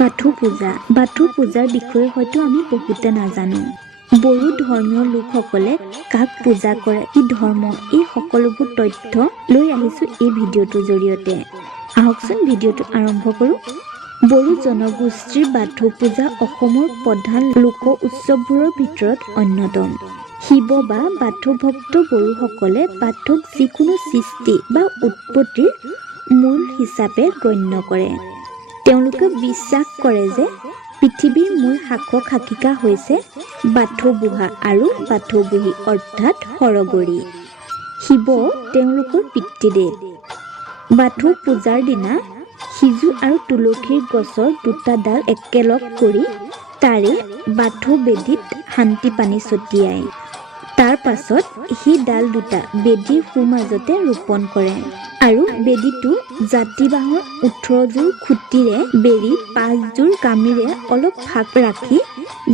বাথৌ পূজা পূজাৰ বিষয়ে হয়তো আমি বহুতে নাজানো। বড়ো ধৰ্মীয় লোকসকলে কাক পূজা কৰে, কি ধৰ্ম, এই সকলোবোৰ তথ্য লৈ আহিছোঁ এই ভিডিঅ'টোৰ জৰিয়তে। আহকচোন ভিডিঅ'টো আৰম্ভ কৰোঁ। বড়ো জনগোষ্ঠীৰ বাথৌ পূজা অসমৰ প্ৰধান লোক উৎসৱবোৰৰ ভিতৰত অন্যতম। শিৱ বা বাথৌ ভক্ত বড়োসকলে বাথৌক যিকোনো সৃষ্টি বা উৎপত্তিৰ মূল হিচাপে গণ্য কৰে। তেওঁলোকে বিশ্বাস কৰে যে পৃথিৱীৰ মূল শাসক-শাসিকা হৈছে বাথৌ বুঢ়া আৰু বাথৌ বুঢ়ী অৰ্থাৎ সৰগৰী। শিৱ তেওঁলোকৰ পিতৃদেৱ। বাথৌ পূজাৰ দিনা সিজু আৰু তুলসীৰ গছৰ দুটা ডাল একেলগ কৰি তাৰে বাথৌ বেদীত শান্তি পানী ছটিয়ায়। তাৰ পাছত সেই ডাল দুটা বেদীৰ সোঁমাজতে ৰোপণ কৰে আৰু বেদীটো জাতি বাঁহৰ 18 যোৰ খুঁটিৰে বেৰি 5 যোৰ কামিৰে অলপ ফাঁক ৰাখি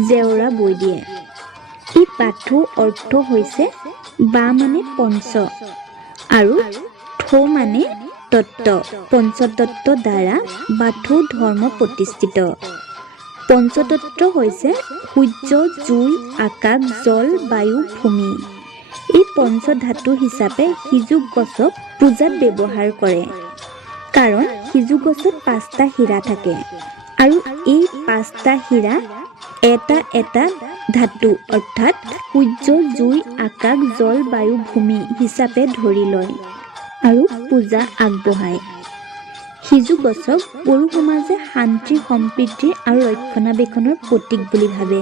জেওৰা বৈ দিয়ে। এই বাথৌ অৰ্থ হৈছে বা মানে পঞ্চ আৰু থৌ মানে তত্ত্ব। পঞ্চতত্ত্ব দ্বাৰা বাথৌ ধৰ্ম প্ৰতিষ্ঠিত। পঞ্চতত্ত্ব হৈছে সূৰ্য, জুই, আকাশ, জল, বায়ু, ভূমি। এই পঞ্চধাতু হিচাপে সিজু গছক পূজাত ব্যৱহাৰ কৰে, কাৰণ সিজু গছত 5টা হীৰা থাকে আৰু এই 5টা হীৰা এটা এটা ধাতু অৰ্থাৎ সূৰ্য, জুই, আকাশ, জল, বায়ু, ভূমি হিচাপে ধৰি লয় আৰু পূজা আগবঢ়ায়। সিজু গছক বড়ো সমাজে শান্তি, সম্প্ৰীতি আৰু ৰক্ষণাবেক্ষণৰ প্ৰতীক বুলি ভাবে।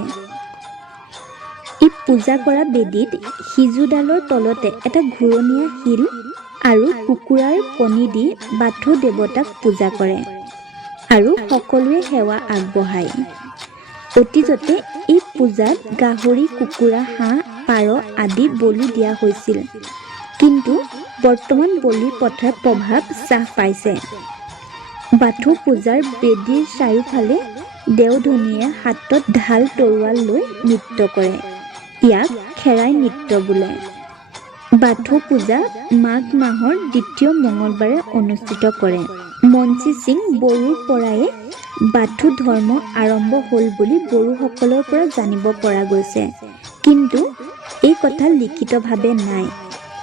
এই পূজা কৰা বেদীত সিজুডালৰ তলতে এটা ঘূৰণীয়া শিল আৰু কুকুৰাৰ কণী দি বাথৌ দেৱতাক পূজা কৰে আৰু সকলোৱে সেৱা আগবঢ়ায়। অতীজতে এই পূজাত গাহৰি, কুকুৰা, হাঁহ, পাৰ আদি বলি দিয়া হৈছিল, কিন্তু বৰ্তমান বলিৰ প্ৰথাৰ প্ৰভাৱ হ্ৰাস পাইছে। বাথৌ পূজাৰ বেদীৰ চাৰিওফালে দেওধনীয়ে হাতত ঢাল তৰোৱাল লৈ নৃত্য কৰে। ইয়াক খেৰাই নৃত্য বোলে। বাথৌ পূজা মাঘ মাহৰ 2য় মঙলবাৰে অনুষ্ঠিত কৰে। মঞ্চি সিং বড়োৰ পৰাই বাথৌ ধৰ্ম আৰম্ভ হ'ল বুলি বড়োসকলৰ পৰা জানিব পৰা গৈছে, কিন্তু এই কথা লিখিতভাৱে নাই।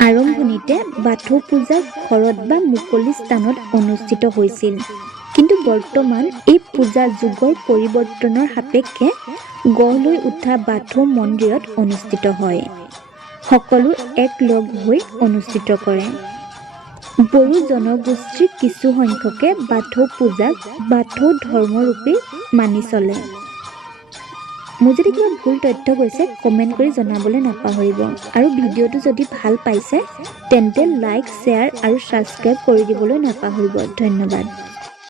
আৰম্ভণিতে বাথৌ পূজা ঘৰত বা মুকলি স্থানত অনুষ্ঠিত হৈছিল, কিন্তু বৰ্তমান এই পূজা যুগৰ পৰিৱৰ্তনৰ সাপেক্ষে গঢ় লৈ উঠা বাথৌ মন্দিৰত অনুষ্ঠিত হয়। সকলো এক লগ হৈ অনুষ্ঠিত কৰে। বড়ো জনগোষ্ঠীৰ কিছু সংখ্যকে বাথৌ পূজাক বাথৌ ধৰ্মৰূপে মানি চলে। মোৰ যদি কিবা ভুল তথ্য গৈছে কমেণ্ট কৰি জনাবলৈ নাপাহৰিব আৰু ভিডিঅ'টো যদি ভাল পাইছে তেন্তে লাইক, শ্বেয়াৰ আৰু ছাবস্ক্ৰাইব কৰি দিবলৈ নাপাহৰিব। ধন্যবাদ।